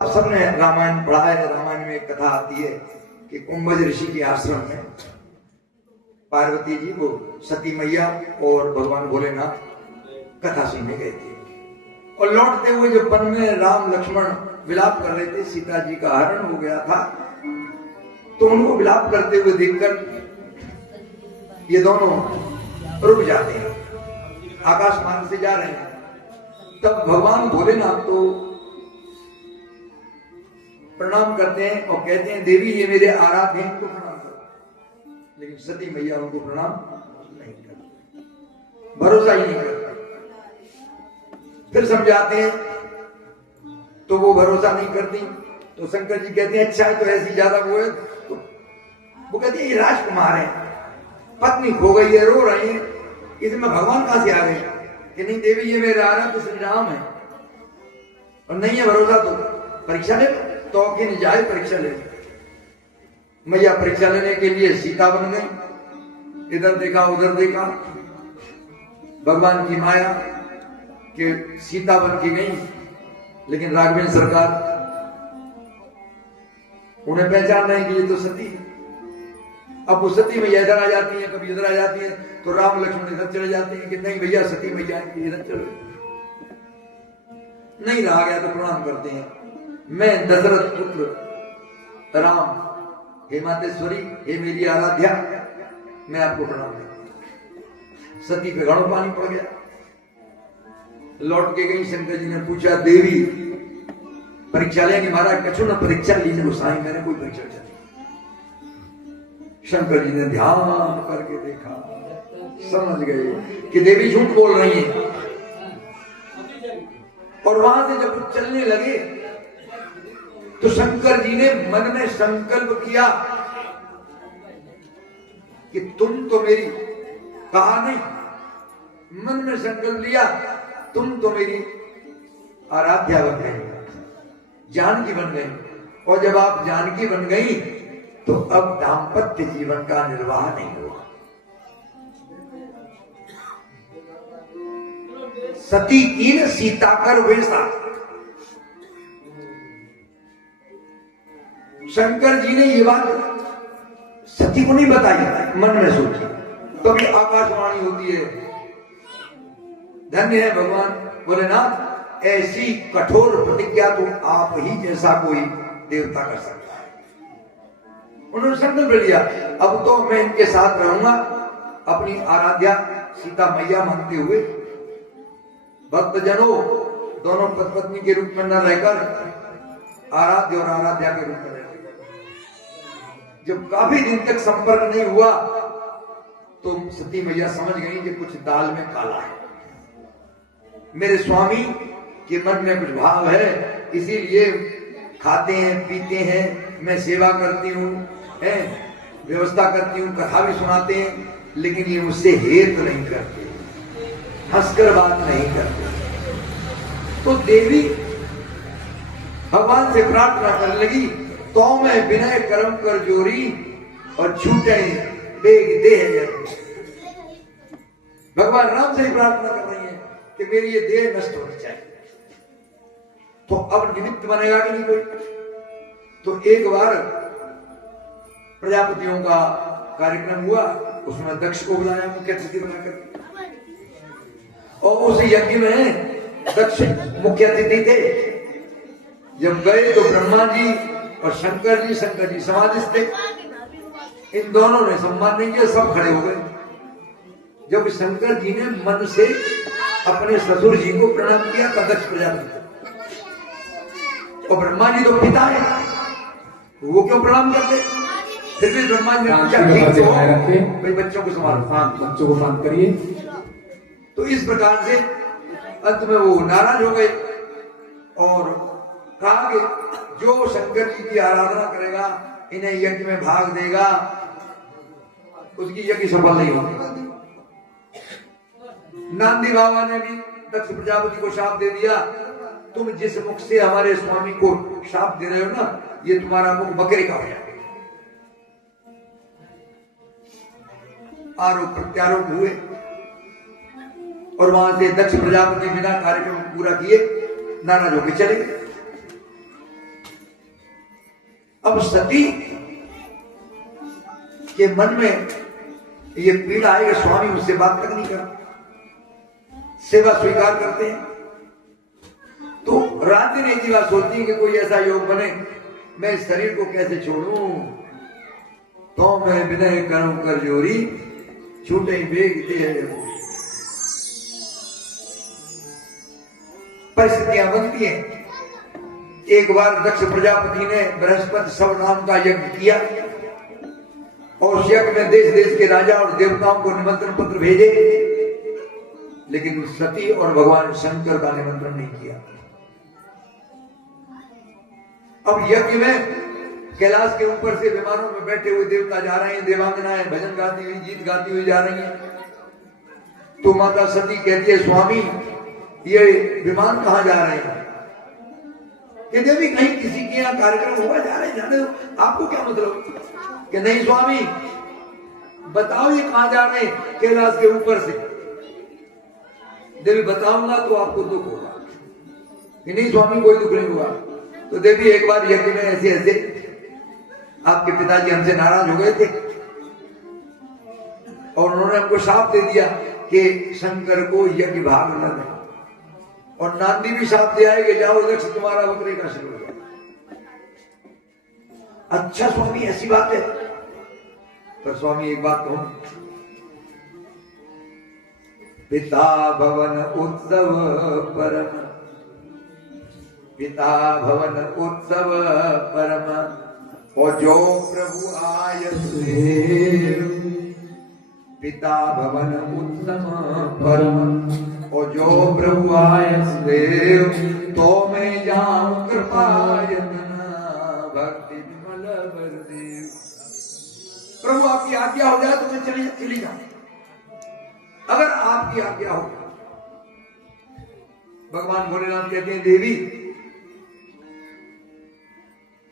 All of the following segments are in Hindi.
आप सबने रामायण पढ़ा है। रामायण में एक कथा आती है कि कुंभज ऋषि के आश्रम में पार्वती जी को सती मैया और भगवान भोलेनाथ कथा सुनने गए थे और लौटते हुए जो वन में राम लक्ष्मण विलाप कर रहे थे, सीता जी का हरण हो गया था, तो उनको विलाप करते हुए देखकर ये दोनों रुक जाते हैं, आकाश मार्ग से जा रहे हैं। तब भगवान भोलेनाथ तो प्रणाम करते हैं और कहते हैं, देवी ये मेरे आराध्य हैं, इनको प्रणाम करो। लेकिन सती मैया उनको प्रणाम नहीं करती, भरोसा ही नहीं करती। फिर समझाते हैं तो वो भरोसा नहीं करती। तो शंकर जी कहते हैं, अच्छा है तो ऐसी ज्यादा वो है। तो वो कहती है, ये राजकुमार है, पत्नी खो गई है, रो रही है, इसमें भगवान कहां से आ गए? कि नहीं देवी ये मेरे आराध्य श्री राम है और नहीं है भरोसा तो परीक्षा ले लो। तो कि नहीं जाए परीक्षा ले। मैया परीक्षा लेने के लिए सीता बन गई, इधर देखा उधर देखा, भगवान की माया कि सीता बन के गई, लेकिन राघवेंद्र सरकार उन्हें पहचान रहे कि ये तो सती है। अब वो सती मैया इधर आ जाती है, कभी इधर आ जाती है, तो राम लक्ष्मण इधर चले जाते हैं कि नहीं भैया सती मैया इधर चले। नहीं रहा गया तो प्रणाम करते हैं, मैं दशरथ पुत्र राम, हे मातेश्वरी, हे मेरी आराध्या, मैं आपको प्रणाम करता हूं। सती पे घड़ों पानी पड़ गया। लौट के गई, शंकर जी ने पूछा, देवी परीक्षा लेंगे? महाराज कछु न परीक्षा लीजिए गोसाई, मैंने कोई परीक्षा चली। शंकर जी ने ध्यान करके देखा, समझ गए कि देवी झूठ बोल रही है। और वहां से जब चलने लगे तो शंकर जी ने मन में संकल्प किया कि तुम तो मेरी, कहा नहीं, मन में संकल्प लिया, तुम तो मेरी आराध्या बन गई, जानकी बन गई। और जब आप जानकी बन गई तो अब दाम्पत्य जीवन का निर्वाह नहीं होगा। सती कीन सीता कर वैसा। शंकर जी ने ये बात सती को नहीं बताई, मन में सोची। कभी आकाशवाणी होती है, धन्य है भगवान भोलेनाथ, ऐसी कठोर प्रतिज्ञा तो आप ही जैसा कोई देवता कर सकता है। उन्होंने संकल्प लिया, अब तो मैं इनके साथ रहूंगा, अपनी आराध्या सीता मैया मानते हुए। भक्तजनों दोनों पत्नी के रूप में न रहकर आराध्य और आराध्या के रूप में रहकर, जब काफी दिन तक संपर्क नहीं हुआ तो सती मैया समझ गई कि कुछ दाल में काला है, मेरे स्वामी के मन में कुछ भाव है, इसीलिए खाते हैं पीते हैं, मैं सेवा करती हूँ, व्यवस्था करती हूँ, कथा भी सुनाते हैं, लेकिन ये मुझसे हेत नहीं करते, हंसकर बात नहीं करते। तो देवी भगवान से प्रार्थना करने लगी, तो मैं विनय कर्म कर जोरी और छूटे बेग देह। भगवान राम से ही प्रार्थना कर रही है कि मेरी ये देह नष्ट होनी चाहिए। तो अब निमित्त बनेगा कि नहीं कोई? तो एक बार प्रजापतियों का कार्यक्रम हुआ, उसमें दक्ष को बुलाया मुख्य अतिथि बनाकर, और उस यज्ञ में दक्ष मुख्य अतिथि थे। जब गए तो ब्रह्मा जी और शंकर जी समाधिस्थ थे। इन दोनों ने सम्मान नहीं किया, सब खड़े हो गए। जब शंकर जी ने मन से अपने ससुर जी को प्रणाम किया तब दक्ष प्रजापति, और ब्रह्मा जी तो पिता है, वो क्यों प्रणाम करते? फिर भी ब्रह्मा जी ने पूछा, भाई बच्चों को संभालो, बच्चों को शांत करिए। तो इस प्रकार से अंत में वो नाराज हो गए और कहा कि जो शंकर जी की आराधना करेगा, इन्हें यज्ञ में भाग देगा, उसकी यज्ञ सफल नहीं होगी। नांदी बाबा ने भी दक्ष प्रजापति को शाप दे दिया, तुम जिस मुख से हमारे स्वामी को शाप दे रहे हो ना, ये तुम्हारा मुख बकरे का हो जाएगा। आरोप प्रत्यारोप हुए और वहां से दक्ष प्रजापति बिना कार्यक्रम पूरा किए नाराज होकर चले गए। अब सती के मन में ये पीड़ा आएगा, स्वामी उससे बात तक नहीं कर, सेवा स्वीकार करते हैं। तो रात्रि ने जी बात सोचती है कि कोई ऐसा योग बने, मैं इस शरीर को कैसे छोड़ूं, तो मैं विनय करूं कर जोरी, छूटे बेग दे। परिस्थितियां बनती हैं। एक बार दक्ष प्रजापति ने बृहस्पति सब नाम का यज्ञ किया और उस यज्ञ में देश देश के राजा और देवताओं को निमंत्रण पत्र भेजे, लेकिन सती और भगवान शंकर का निमंत्रण नहीं किया। अब यज्ञ में कैलाश के ऊपर से विमानों में बैठे हुए देवता जा रहे हैं, देवांगनाएं भजन गाती हुई, गीत गाती हुई जा रही हैं। तो माता सती कहती है, स्वामी ये विमान कहां जा रहे हैं? कि देवी कहीं किसी के यहाँ कार्यक्रम होगा, जा रहे हैं, जाने दो, आपको क्या मतलब? कि नहीं स्वामी बताओ ये कहां जा रहे हैं? कैलाश के ऊपर से। देवी बताऊंगा तो आपको दुख होगा। कि नहीं स्वामी कोई दुख नहीं हुआ। तो देवी एक बार यज्ञ में ऐसे ऐसे आपके पिताजी हमसे नाराज हो गए थे और उन्होंने हमको शाप दे दिया कि शंकर को यज्ञ भाग न दे, और नांदी भी शाप दे आए कि जाओ दक्ष तुम्हारा बकरे का शुरू हो गया। अच्छा स्वामी ऐसी बात है? पर स्वामी एक बात कहूं, पिता भवन उत्सव परम, पिता भवन उत्सव परम, और जो प्रभु आय सुदेव, पिता भवन उत्सव परम, और जो प्रभु आय सुदेव, तो मैं जाऊं कृपायतन भक्ति विमल बलदेव। प्रभु आपकी आज्ञा हो जाए तो मैं चली जाऊं। अगर आपकी आज्ञा हो, भगवान भोलेनाथ कहते हैं, देवी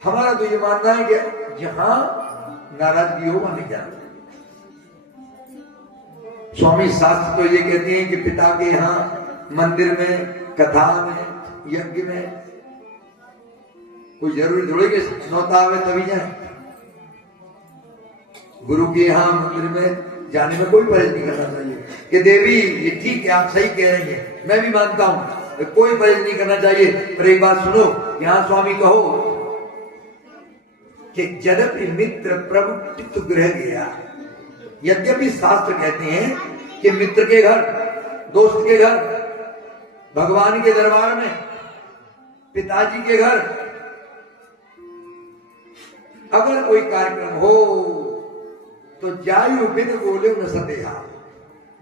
हमारा तो ये मानना है कि जहां नाराजगी हो वहां नहीं जाना। स्वामी शास्त्र तो ये कहते हैं कि पिता के यहाँ मंदिर में, कथा में, यज्ञ में कोई जरूरी थोड़ी कि नौता आवे तभी जाए। गुरु के यहाँ मंदिर में जाने में कोई परहेज नहीं करना चाहिए। कि देवी ये ठीक है, आप सही कह रही हैं, मैं भी मानता हूं, कोई परहेज नहीं करना चाहिए। पर एक बात सुनो, यहां स्वामी कहो कि यद्यपि मित्र प्रभु चित्त गृह गया, यद्यपि शास्त्र कहते हैं कि मित्र के घर, दोस्त के घर, भगवान के दरबार में, पिताजी के घर अगर कोई कार्यक्रम हो तो जायु बिन बोले न सदेहा,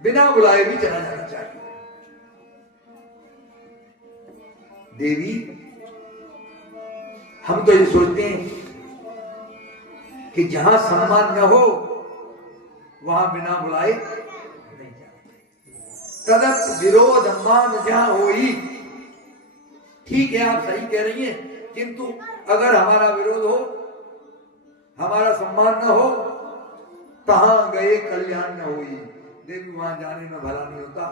बिना बुलाए भी चला जाना चाहिए। देवी हम तो ये सोचते हैं कि जहां सम्मान न हो वहां बिना बुलाए नहीं जाना। तदप विरोध मान जहां हो ही, ठीक है आप सही कह रही हैं, किंतु अगर हमारा विरोध हो, हमारा सम्मान न हो, कहां गए कल्याण न हुई। देवी वहां जाने में भला नहीं होता।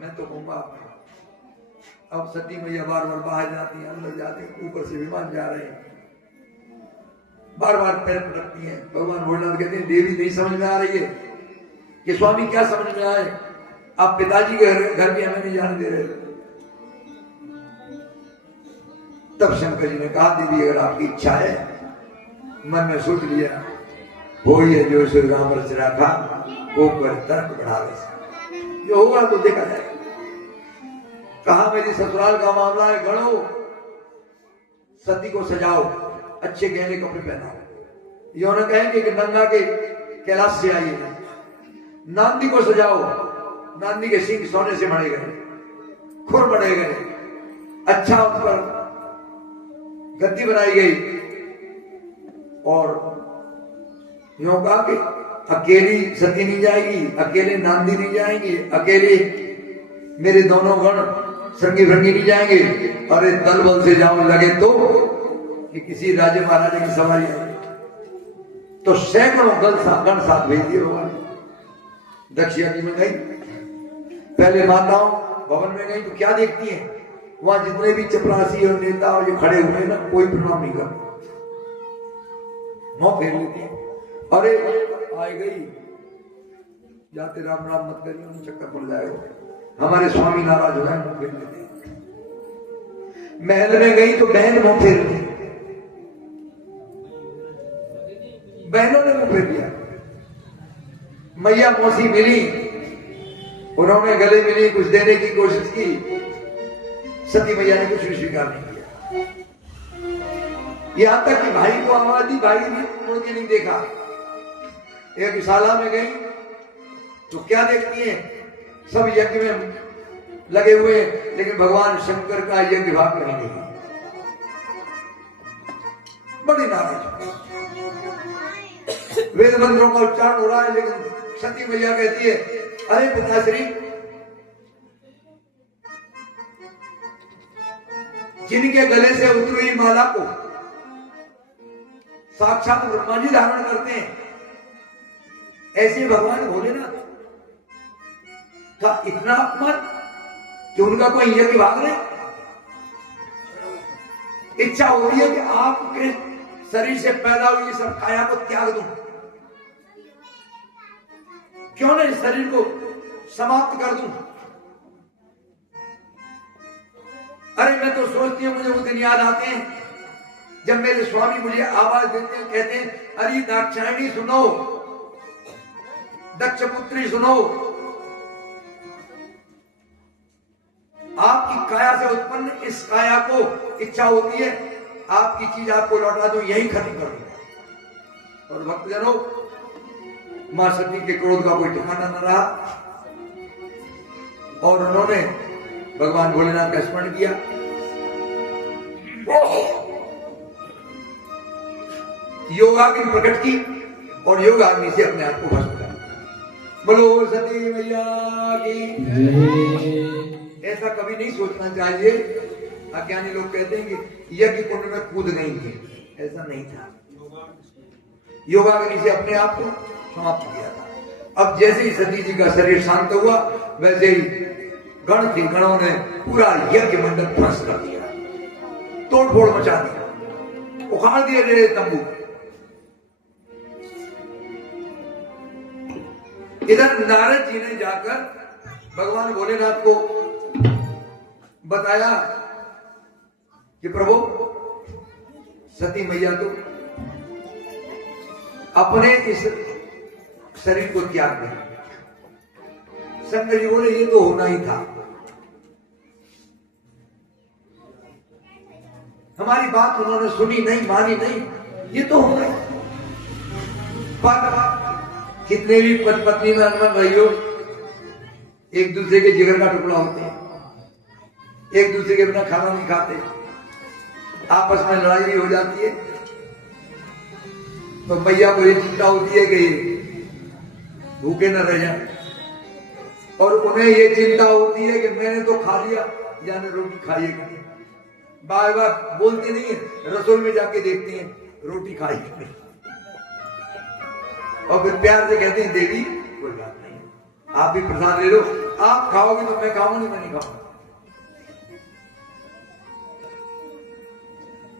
मैं तो कहूंगा अब सती मैया बार बार बाहर जाती हैं, अंदर जाते हैं, ऊपर से विमान जा रहे हैं, बार बार पैर पटकती हैं। भगवान भोलेनाथ कहते हैं, देवी नहीं समझ में आ रही है कि स्वामी क्या समझ में आए, आप पिताजी के घर भी हमें नहीं जाने दे रहे। तब शंकर जी ने कहा, देवी अगर आपकी इच्छा है, मन में सोच लिया, वो है जो श्री राम रच रखा, वो पर तर्क बढ़ा दे, जो होगा तो देखा जाएगा। कहा मेरी ससुराल का मामला है, गढ़ो सती को सजाओ, अच्छे गहने कपड़े पहनाओ। यो न कहेंगे कि नंगा के कैलाश से आई है। नांदी को सजाओ, नांदी के सिंह सोने से मढ़े गए, खुर मढ़े गए, अच्छा उस पर गद्दी बनाई गई, और यो कहा कि अकेली सती नहीं जाएगी, अकेले नांदी नहीं जाएंगी, अकेले मेरे दोनों गण संगी भंगी नहीं जाएंगे। अरे दल बल से जाऊं लगे तो कि किसी राजे महाराजे की सवारी आई तो सैकड़ों गण साथ भेज दिए भगवान। दक्ष यज्ञ में गई, पहले माताओं भवन में गई तो क्या देखती हैं, वहां जितने भी चपरासी और नेता और जो खड़े हुए ना, कोई प्रणाम नहीं करते। मुंह फेर लेती है, अरे आए गई, जाते राम राम मत करिए, उन्हें चक्कर पड़ जाएगा। हमारे स्वामी नाराज हो जाए, मुंह फेर लेते हैं। महल में गई तो बहन मुंह फेर ली, बहनों ने मुंह फेर दिया। मैया मौसी मिली, उन्होंने गले मिली, कुछ देने की कोशिश की, सती मैया ने कुछ भी स्वीकार नहीं किया। यहां तक कि भाई को आवाज दी, भाई ने मुड़ के नहीं देखा। एक शाला में गई तो क्या देखती है, सब यज्ञ में लगे हुए हैं, लेकिन भगवान शंकर का यज्ञ भाग कहीं नहीं। बड़ी नाराज, वेद मंत्रों का उच्चारण हो रहा है, लेकिन सती मैया कहती है, अरे पिताश्री, जिनके गले से उतरी हुई माला को साक्षात ब्रह्मा जी धारण करते हैं, ऐसे भगवान भोलेनाथ का इतना अपमान कि उनका कोई यज्ञ भाग रहे। इच्छा होती है कि आपके शरीर से पैदा हुई सब काया को त्याग दूं, क्यों ना इस शरीर को समाप्त कर दूं। अरे मैं तो सोचती हूं, मुझे वो दिन याद आते हैं जब मेरे स्वामी मुझे आवाज देते हैं, कहते हैं, अरे दाक्षायणी सुनो, दक्ष पुत्री सुनो, आपकी काया से उत्पन्न इस काया को इच्छा होती है आपकी चीज आपको लौटा दूं, यही खत्म कर दूं। और भक्तजनों, मां सती के क्रोध का कोई ठिकाना न रहा, और उन्होंने भगवान भोलेनाथ का स्मरण किया। योगाग्नि प्रकट की और योगाग्नि से अपने आप को भस्म किया। बोलो सती मैया की। ऐसा कभी नहीं सोचना चाहिए। अज्ञानी लोग कहते हैं कि यज्ञ कुंड में कूद गई थी, ऐसा नहीं था। योगाग्नि से अपने आप को समाप्त किया था। अब जैसे ही सती जी का शरीर शांत हुआ, वैसे ही गण थे, गणों ने पूरा यज्ञ मंडप ध्वंस कर दिया, तोड़फोड़ मचा दिया, उखाड़ दिए रे तंबू। इधर नारद जी ने जाकर भगवान भोलेनाथ को बताया कि प्रभु, सती मैया तो अपने इस शरीर को त्याग दें। शंकर जी बोले, ये तो होना ही था, हमारी बात उन्होंने सुनी नहीं, मानी नहीं, ये तो होना ही। पर कितने भी पति पत्नी में अनबन रही हो, एक दूसरे के जिगर का टुकड़ा होते हैं, एक दूसरे के बिना खाना नहीं खाते, आपस में लड़ाई भी हो जाती है। तो मैया को ये चिंता होती है कि भूखे न रह जाए, और उन्हें ये चिंता होती है कि मैंने तो खा लिया, जाने रोटी खाई है कि नहीं। बार बार बोलती नहीं है, रसोई में जाके देखती हैं रोटी खाई कि नहीं, और फिर प्यार से कहते हैं, देवी कोई बात नहीं, आप भी प्रसाद ले लो, आप खाओगे तो मैं खाऊंगा, नहीं मैं नहीं खाऊंगा।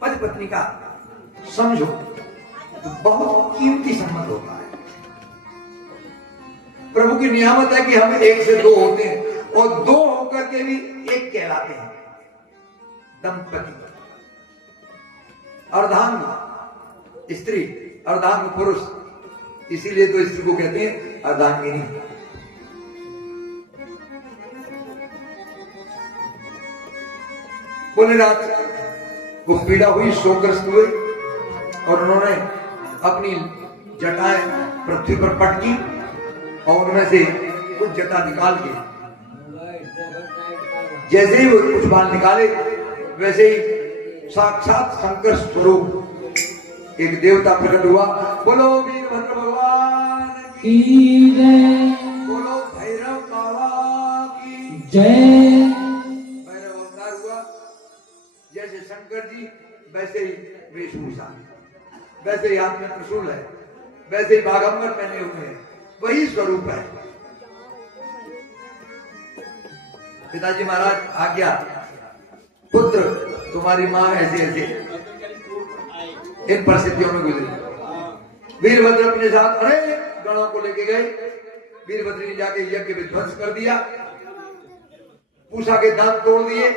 पति पत्नी का समझो तो बहुत कीमती संबंध होता है। प्रभु की नियामत है कि हम एक से दो होते हैं, और दो होकर के भी एक कहलाते हैं, दंपति। अर्धांग स्त्री, अर्धांग पुरुष, इसीलिए तो स्त्री को कहते हैं अर्धांगिनी। भोलेनाथ को पीड़ा हुई, शोकग्रस्त हुए, और उन्होंने अपनी जटाएं पृथ्वी पर पटकी, और उनमें से कुछ जटा निकाल के, जैसे ही वो कुछ बाल निकाले, वैसे ही साक्षात शंकर स्वरूप एक देवता प्रकट हुआ। बोलो वीरभद्र भगवान की जय, बोलो भैरव बाबा की जय। भैरव अवतार हुआ, जैसे शंकर जी वैसे ही वेशभूषा, वैसे ही हाथ में त्रिशूल है, वैसे ही बागंबर पहने हुए हैं, वही स्वरूप है। पिताजी महाराज आज्ञा, पुत्र तुम्हारी मां ऐसे ऐसे इन परिस्थितियों में गुजरी, वीरभद्र अपने साथ अनेक गणों को लेके गए। वीरभद्र ने जाके यज्ञ विध्वंस कर दिया, पूषा के दांत तोड़ दिए,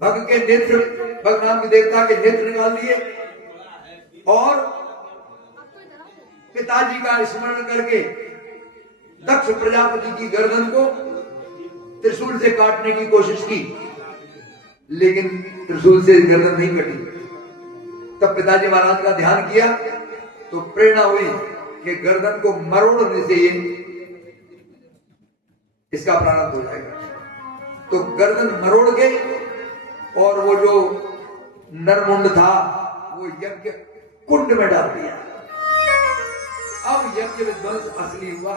भग के नेत्र, भग नाम के देवता के नेत्र निकाल दिए और पिताजी का स्मरण करके दक्ष प्रजापति की गर्दन को त्रिशूल से काटने की कोशिश की, लेकिन त्रिशूल से गर्दन नहीं कटी। तब पिताजी महाराज का ध्यान किया तो प्रेरणा हुई कि गर्दन को मरोड़ने से इसका प्रारंभ हो जाएगा। तो गर्दन मरोड़ के और वो जो नरमुंड था वो यज्ञ कुंड में डाल दिया। अब यज्ञ विध्वंस असली हुआ।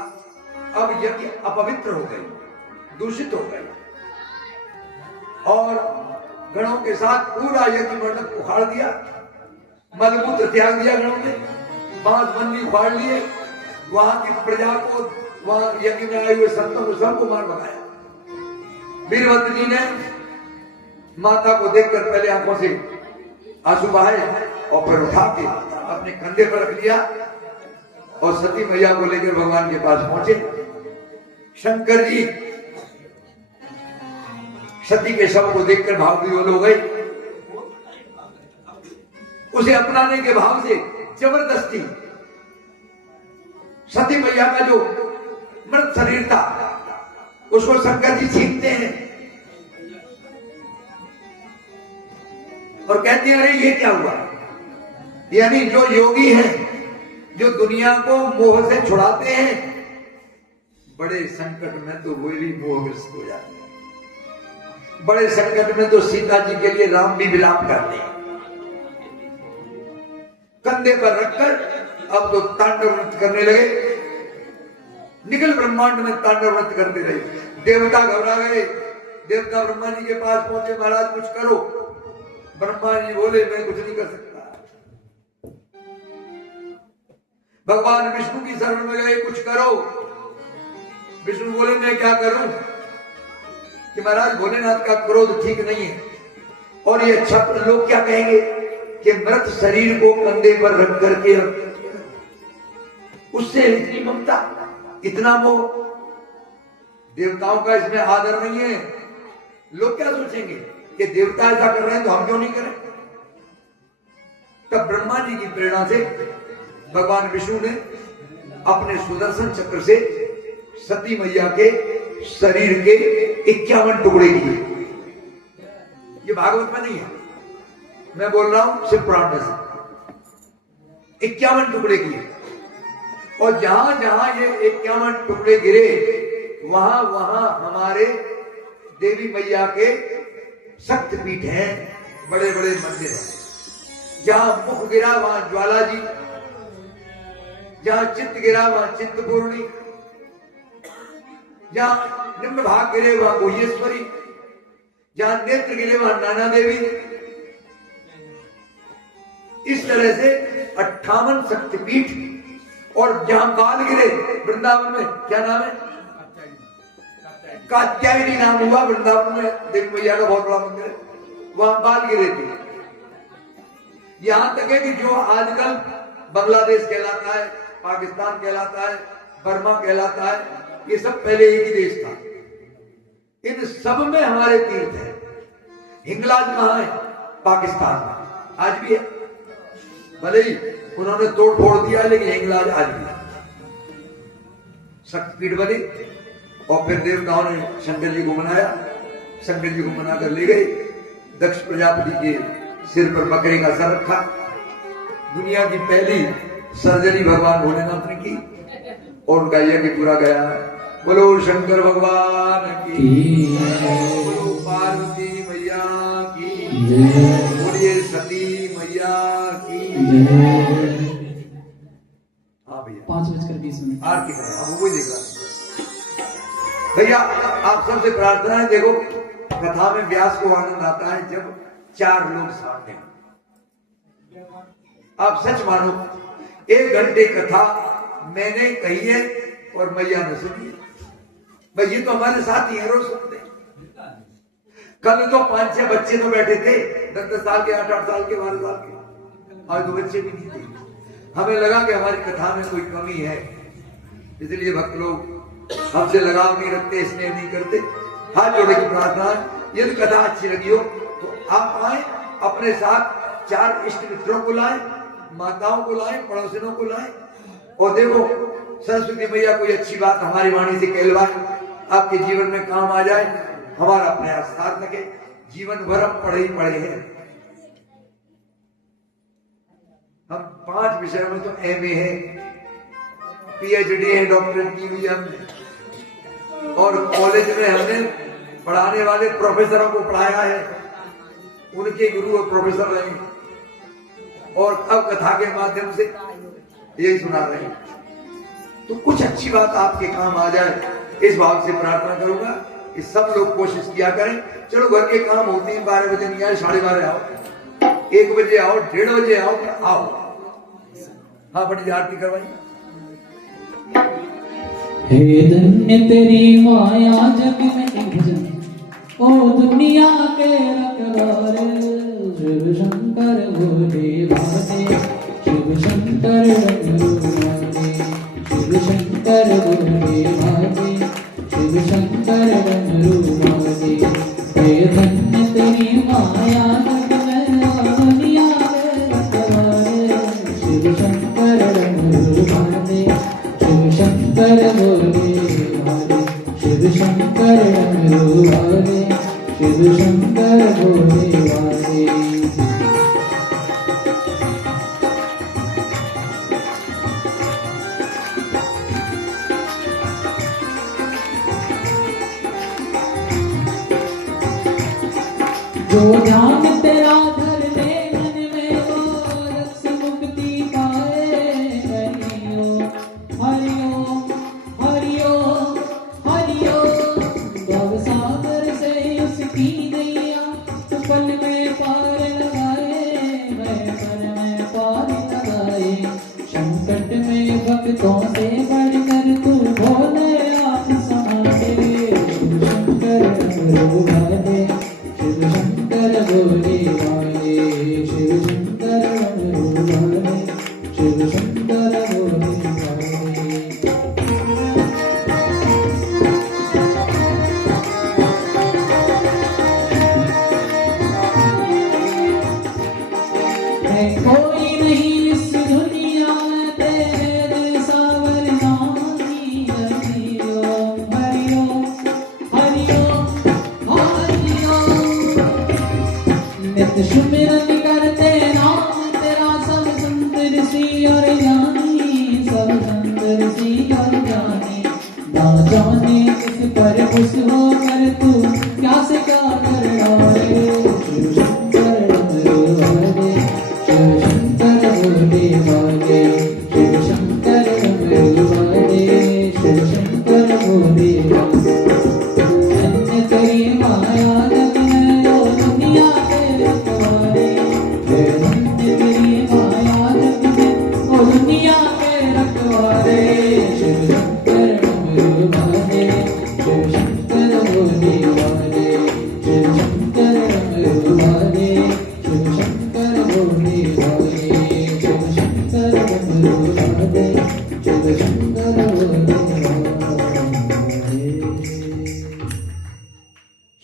अब यज्ञ अपवित्र हो गई, दूषित हो गई और गणों के साथ पूरा यज्ञ मंडप उखाड़ दिया, मलमूत्र त्याग दिया गणों ने, बांस बंदी उखाड़ लिए, वहां की प्रजा को, वहां यज्ञ में आए हुए संतों को सबको मार भगाया। वीरभद्र जी ने माता को देखकर पहले आंखों से आंसू बहाए और फिर उठा के अपने कंधे पर रख लिया और सती मैया को लेकर भगवान के पास पहुंचे। शंकर जी सती के शव को देखकर भाव विह्वल हो गए। उसे अपनाने के भाव से जबरदस्ती सती मैया का जो मृत शरीर था उसको शंकर जी छीनते हैं और कहते हैं, अरे ये क्या हुआ। यानी जो योगी हैं, जो दुनिया को मोह से छुड़ाते हैं, बड़े संकट में तो वो भी मोहग्रस्त हो जाते हैं। बड़े संकट में तो सीता जी के लिए राम भी विलाप करते हैं। कंधे पर रखकर अब तो तांडव नृत्य करने लगे, निकल ब्रह्मांड में तांडव नृत्य करते रहे। देवता घबरा गए, देवता ब्रह्मा जी के पास पहुंचे, महाराज कुछ करो। ब्रह्मा जी बोले, मैं कुछ नहीं कर सकता। भगवान विष्णु की शरण में गए, कुछ करो। विष्णु बोले, मैं क्या करूं कि महाराज भोलेनाथ का क्रोध ठीक नहीं है और ये अच्छा लोग क्या कहेंगे कि मृत शरीर को कंधे पर रख करके उससे इतनी ममता, इतना मोह। देवताओं का इसमें आदर नहीं है। लोग क्या सोचेंगे कि देवता ऐसा कर रहे हैं तो हम क्यों नहीं करें। तब ब्रह्मा जी की प्रेरणा से भगवान विष्णु ने अपने सुदर्शन चक्र से सती मैया के शरीर के 51 टुकड़े किए। ये भागवत में नहीं है, मैं बोल रहा हूं शिव पुराण में से। 51 टुकड़े किए और जहां जहां ये 51 टुकड़े गिरे वहां वहां हमारे देवी मैया के शक्तिपीठ हैं, बड़े बड़े मंदिर हैं। जहां मुख गिरा वहां ज्वाला जी, जहां चित्त गिरा वहां चित्तपूर्णी, जहां निम्न भाग गिरे वहां गुह्येश्वरी, जहां नेत्र गिरे वहां नाना देवी। इस तरह से 58 शक्तिपीठ। और जहां बाल गिरे वृंदावन में, क्या नाम है, कात्यायनी नाम हुआ वृंदावन में, देवी मैया का बहुत बड़ा मंदिर है, वहां बाल गिरे थे। यहां तक है कि जो आजकल बांग्लादेश कहलाता है, पाकिस्तान कहलाता है, बर्मा कहलाता है, ये सब पहले एक ही देश था। इन सब में हमारे तीर्थ है। हिंगलाज कहां है? पाकिस्तान में आज भी है, भले ही उन्होंने तोड़ फोड़ दिया लेकिन हिंगलाज आज भी है। शक्तिपीठ बने और फिर देवताओं ने शंकर जी को मनाया। शंकर जी को मनाकर ले गए। दक्ष प्रजापति के सिर पर बकरे का सर रखा। दुनिया की पहली सर्जरी भगवान भोलेनाथ ने की और उनका यज्ञ पूरा गया। बोलो शंकर भगवान की, बोलो पार्वती मैया की, बोलिए सती मैया की। हाँ भैया 5:20 आरती करें, अब वही देख रहा भैया। आप सबसे प्रार्थना है, देखो कथा में व्यास को आनंद आता है जब 4 लोग सामने हो। आप सच मानो 1 घंटे कथा मैंने कही है और मैया ने सुनी है। भाई ये तो हमारे साथ ही है, रोज सुनते। कल तो 5-6 बच्चे तो बैठे थे, 10-10 साल के, 8-8 साल के, 12 साल के। आज तो बच्चे भी नहीं थे। हमें लगा कि हमारी कथा में कोई कमी है, इसलिए भक्त लोग हमसे लगाव नहीं रखते, स्नेह नहीं करते। हाथ जोड़े की प्रार्थना है, यदि कथा अच्छी लगी हो तो आप आए, अपने साथ 4 इष्ट मित्रों को लाए, माताओं को लाए, पड़ोसियों को लाए, और देखो सरस्वती मैया कोई अच्छी बात हमारी वाणी से कहलवाए, आपके जीवन में काम आ जाए, हमारा प्रयास सार्थक है। जीवन भर हम पढ़े ही पढ़े हैं। हम 5 विषयों में तो एमए है, पीएचडी है, डॉक्टरेट की हुई हमने, और कॉलेज में हमने पढ़ाने वाले प्रोफेसरों को पढ़ाया है, उनके गुरु और प्रोफेसर रहे, और अब कथा के माध्यम से यही सुना रहे हैं। तो कुछ अच्छी बात आपके काम आ जाए, इस भाव से प्रार्थना करूंगा कि सब लोग कोशिश किया करें। चलो घर के काम होते हैं, 12 बजे नहीं आए, 12:30 आओ, 1 बजे आओ, 1:30 बजे आओ, पर आओ। हाँ बड़ी आरती करवाई। हे धन्य तेरी माया जग में भजन, ओ दुनिया के रखवारे, शिव शंकर भोले भाते, शिव शंकर रघुनाथे, शिव शंकर भोले भाते, शिव शंकर रघुनाथे। हे धन्य तेरी माया जग में, ओ दुनिया के रखवारे, शिव शंकर रघुनाथे, शिव शंकर भोले भाते, शिव शंकर रघुनाथे, शिव शंकर भोले भाते। जो ध्यान तेरा धर ले मन में, वो रस मुक्ति पाए। हरिओ हरिओ हरिओ हरिओ, भव सागर से उसकी नैया, तो पल में पार लगाए, मैं पर में पार लगाए। संकट में भक्तों से बढ़कर तू भोले आप समाते, शिव शंकर रघुनाथे, शिव शंकर भोले भाते, शिव शंकर रघुनाथे, शिव शंकर भोले भाते। है कोई नहीं इस दुनिया में तेरे जैसा वरदानी। हरिओ हरिओ हरिओ हरिओ, नित्य सुमिरन करते नाम तेरा, सब संत ऋषि और ज्ञानी, सब संत ऋषि और ज्ञानी। ना जाने किस पर खुश होकर तू क्या से क्या कर डाले। शिव शंकर रघुनाथे, शिव शंकर भोले भाते, शिव शंकर रघुनाथे, शिव शंकर भोले भाते। धन्य तेरी माया जग में, ओ दुनिया के रखवारे, धन्य तेरी माया जग में, ओ दुनिया के रखवारे। शिव शंकर रघुनाथे, शिव शंकर भोले भाते, शिव शंकर रघुनाथे, शिव शंकर भोले भाते, शिव शंकर रघुनाथे, शिव शंकर भोले भाते।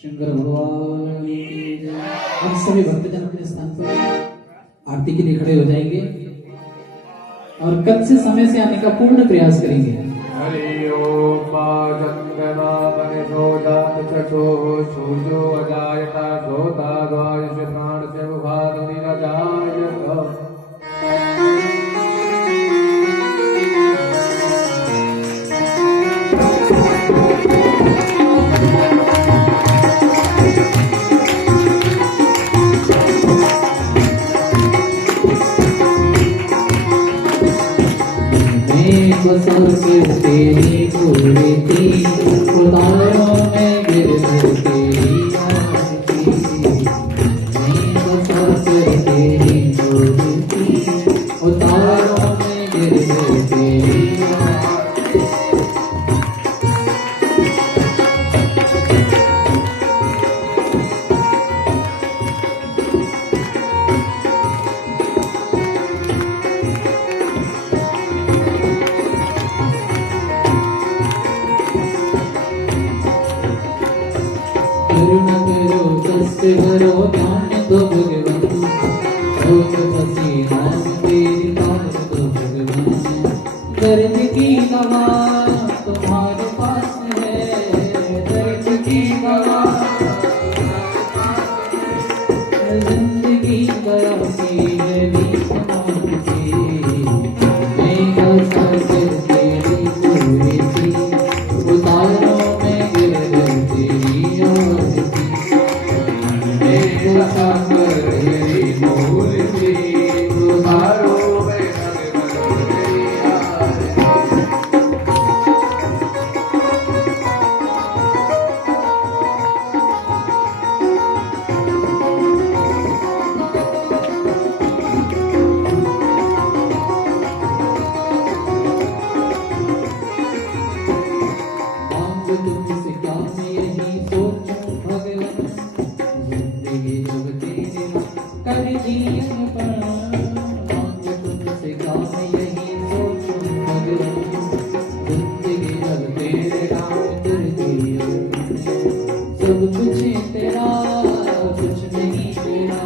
शंकर भगवान की जय। हम सभी भक्तजन अपने स्थान पर आरती के लिए खड़े हो जाएंगे और कल से समय से आने का पूर्ण प्रयास करेंगे। हरि ओम चंद्रमा मनिषोजात चक्षो सूर्यो अजायता श्रोता द्वादश प्राण से मुखादि अजायत। तेरी मूर्ति उतारों में गिरधर तेरी आरती, मैं बसा कर तेरी मूर्ति उतारों में गिरधर तेरी आरती। करुणा करो कष्ट करो ज्ञान दो भगवान रोग फंसी नाम तेरी तार दो भगवान दर्द की दवा तुम्हारे पास है दर्द की दवा जिंदगी गया की है बीच मांगती मेरा सागर तेरी पूरी थी उतारों में गिर गई तेरी आरती मेरा सागर तेरी पूरी थी उतारों में गिर गई तेरी आरती मांग तुमसे क्या मैं यही सोचूं भगवान जिंदगी जब तेरे कर जीवन पर मांग तुमसे क्या मैं यही सोचूं भगवान जिंदगी जब तेरे नाम कर दिया सब कुछ तेरा कुछ नहीं तेरा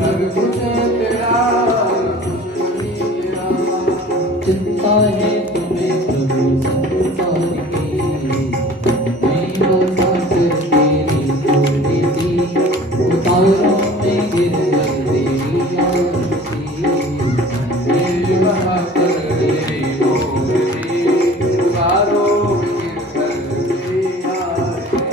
सब कुछ तेरा कुछ नहीं तेरा चिंता है तुम्हें प्रभु संसार की मैं सागर तेरी पूरी थी उतारों में गिर गई तेरी आरती मेरा सागर तेरी पूरी थी उतारों में गिर गई तेरी आरती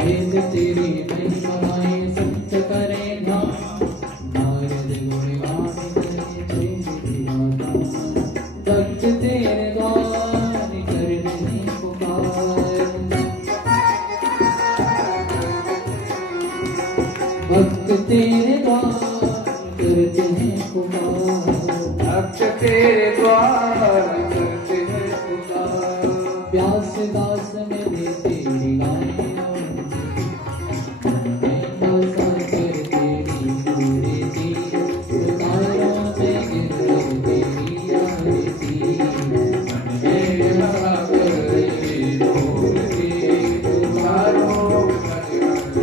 वेद तेरी महिमाएं संत करेगा नारद गुणगान करे तेरी गाथा भक्त तेरे द्वार करने पुकार भक्त तेरे द्वार करते हैं पुकार भक्त तेरे द्वार करते हैं पुकार प्यास दास में दे तेरी गाने मेरा सागर तेरी पूरी थी उतारों में गिर गई तेरी आरती मेरा सागर तेरी पूरी थी उतारों में गिर गई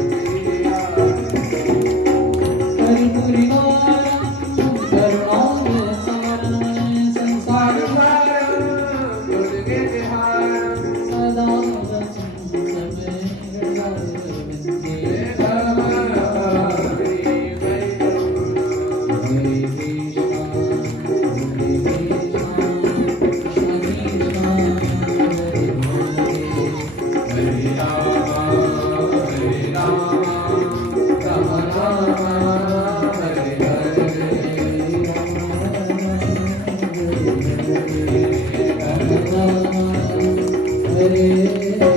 तेरी आरती करुणामय सारण संसार सदा Hare